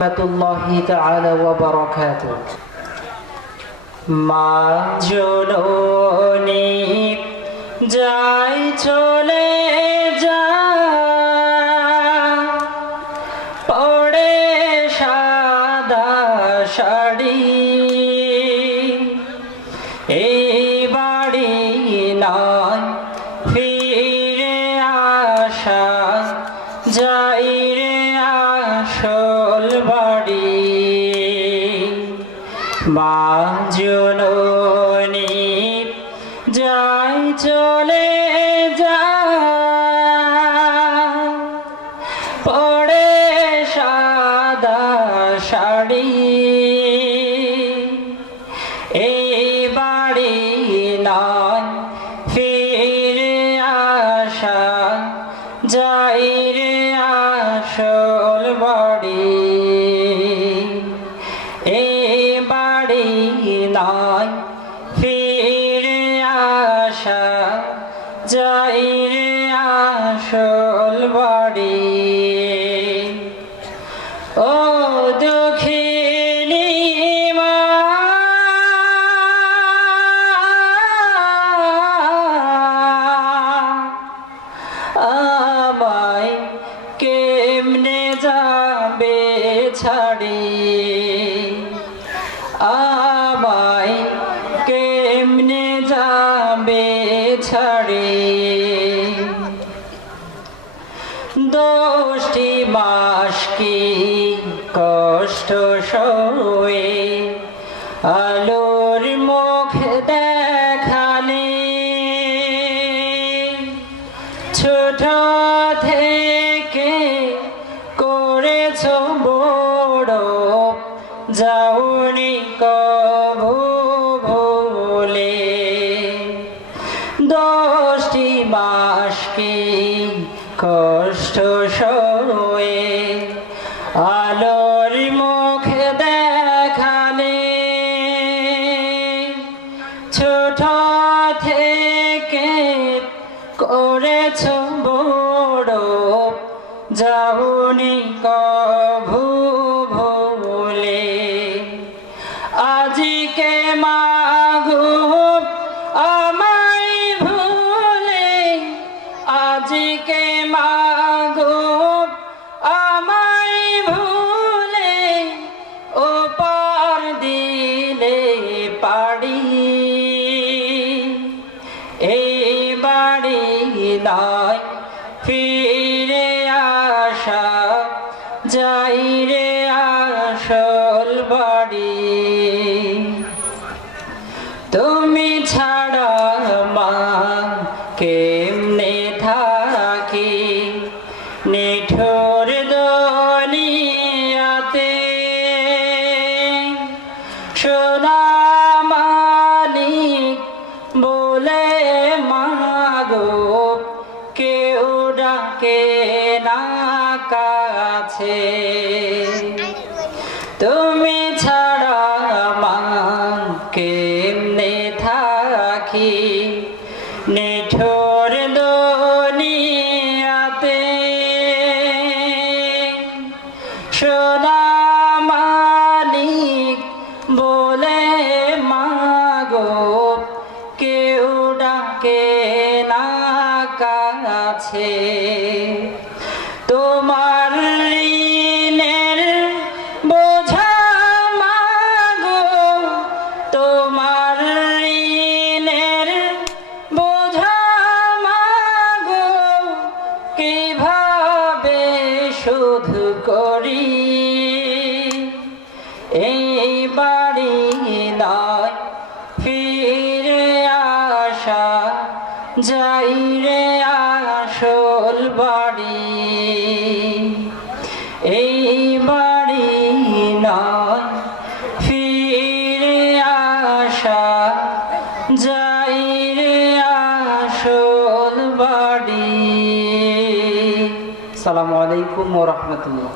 রাহমাতুল্লাহি তাআলা ওয়া বারাকাতুহু। মা জননী যাই চলে যা, পড়ে সাদা শাড়ি, এই বাড়ি নয় ফিরে আসা, যাই রে আসল বাড়ি। মা জননী যাই চলে যা, পড়ে সাদা শাড়ি, এই বাড়ি নয় ফিরে আসা, যাই রে আসল বাড়ি। এই বাড়ি নয় ফিরে আসা, যাই রে আসল বাড়ি। ও দুঃখিনী মা, আমায় কেমনে যাবে ছাড়ি, আমায় কেমনে যাবে ছাড়ি। দশটি মাস কি কষ্ট সয়ে আলোর মুখ দেখালে, ছোট থেকে করেছ বড়, যাওনি কভু ভুলে। দশটি মাস কি কষ্ট সয়ে আলোর মুখ দেখালে, ছোট থেকে করেছ বড়, যাওনি কভু ভুলে। আজকে মাগো আমায় ভুলে, আজকে মাগো আমায় ভুলে, ওপার দিলে পাড়ি, এই বাড়ি নয় ফিরে আসা, যাই রে আসল বাড়ি। তুমি ছাড়া মা কেমনে থাকি নিঠুর দুনিয়াতে, সোনা মানিক বলে মাগো কেউ ডাকে না কাছে। তুমি ছাড়া মা কেমনে থাকি নিঠুর দুনিয়াতে, সোনা মানিক বলে মাগো কেউ ডাকে না কাছে। তোমার ঋণের বোঝা মাগো, তোমার ঋণের বোঝা মাগো, কিভাবে শোধ করি। এই বাড়ি নয় ফিরে আসা, যাই রে আসল বাড়ি। এই বাড়ি নয় ফিরে আসা, যাই রে আসল বাড়ি। আসসালামু আলাইকুম ওয়া রাহমাতুল্লাহ।